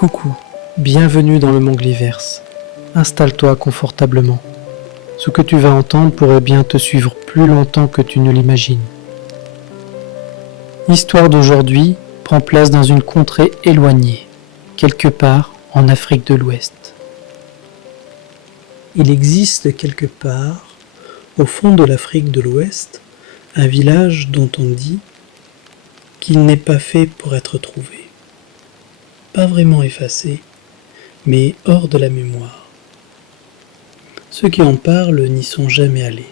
Coucou, bienvenue dans le Mongliverse. Installe-toi confortablement. Ce que tu vas entendre pourrait bien te suivre plus longtemps que tu ne l'imagines. L'histoire d'aujourd'hui prend place dans une contrée éloignée, quelque part en Afrique de l'Ouest. Il existe quelque part, au fond de l'Afrique de l'Ouest, un village dont on dit qu'il n'est pas fait pour être trouvé. Pas vraiment effacé, mais hors de la mémoire. Ceux qui en parlent n'y sont jamais allés,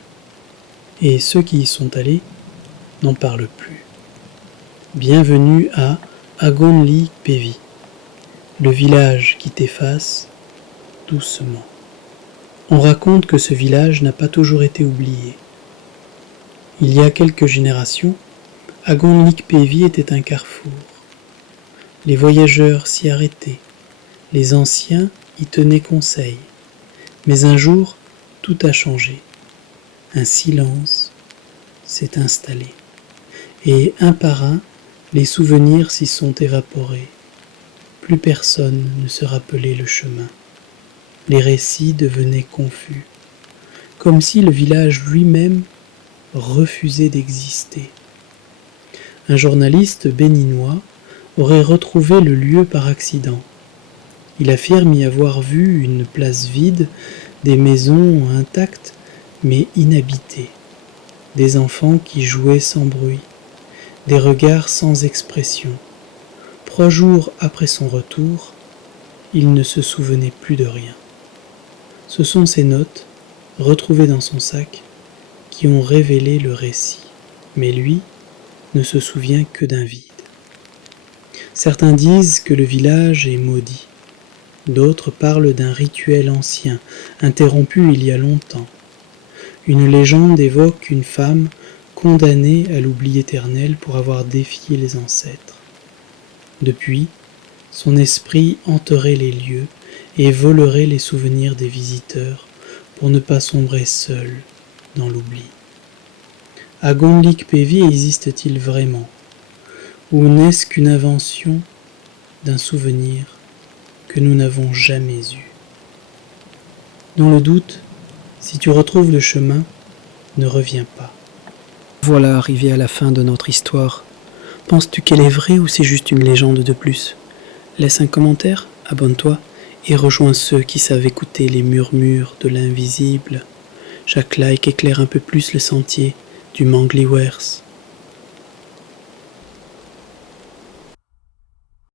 et ceux qui y sont allés n'en parlent plus. Bienvenue à Agonli Pevi, le village qui t'efface doucement. On raconte que ce village n'a pas toujours été oublié. Il y a quelques générations, Agonli Pevi était un carrefour. Les voyageurs s'y arrêtaient, les anciens y tenaient conseil. Mais un jour, tout a changé. Un silence s'est installé. Et un par un, les souvenirs s'y sont évaporés. Plus personne ne se rappelait le chemin. Les récits devenaient confus, comme si le village lui-même refusait d'exister. Un journaliste béninois aurait retrouvé le lieu par accident. Il affirme y avoir vu une place vide, des maisons intactes mais inhabitées, des enfants qui jouaient sans bruit, des regards sans expression. 3 jours après son retour, il ne se souvenait plus de rien. Ce sont ces notes, retrouvées dans son sac, qui ont révélé le récit, mais lui ne se souvient que d'un vide. Certains disent que le village est maudit. D'autres parlent d'un rituel ancien, interrompu il y a longtemps. Une légende évoque une femme condamnée à l'oubli éternel pour avoir défié les ancêtres. Depuis, son esprit hanterait les lieux et volerait les souvenirs des visiteurs pour ne pas sombrer seul dans l'oubli. Agonli Pevi existe-t-il vraiment ? Ou n'est-ce qu'une invention d'un souvenir que nous n'avons jamais eu? Dans le doute, si tu retrouves le chemin, ne reviens pas. Voilà arrivé à la fin de notre histoire. Penses-tu qu'elle est vraie ou c'est juste une légende de plus? Laisse un commentaire, abonne-toi et rejoins ceux qui savent écouter les murmures de l'invisible. Chaque like éclaire un peu plus le sentier du Mongliverse.